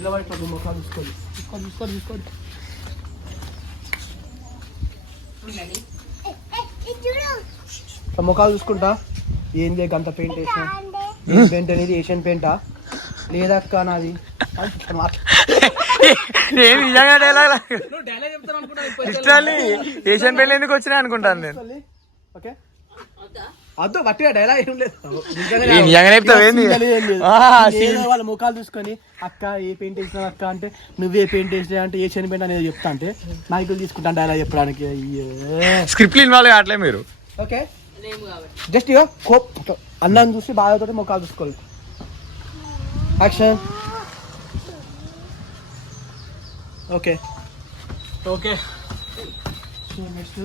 నిలబడి ముఖాలు చూసుకోండి చూసుకోండి చూసుకోండి ముఖాలు చూసుకుంటా ఏంది గంత పెయింట్ వేసిన ఏం పెయింట్ అనేది ఏషియన్ పెయింటా లేదక్క నాది ఏషియన్ పెయింట్ ఎందుకు వచ్చినాయి అనుకుంటాను నేను. ఓకే అదో వట్టిగా డైలాగ్ ఏం లేదు వాళ్ళ ముఖాలు చూసుకొని అక్క ఏ పెయింట్ వేసినావు అక్క అంటే నువ్వే పెయింట్ వేసినా అంటే ఏషియన్ పెయింట్ అనేది చెప్తా అంటే మైకులు తీసుకుంటాను డైలాగ్ చెప్పడానికి. స్క్రిప్ట్ ఇన్వాల్వ్ కావట్లే మీరు. ఓకే జస్ట్ ఇక అన్నం చూసి బాధతో ముఖాలు చూసుకోవాలి. యాక్షన్. Okay okay next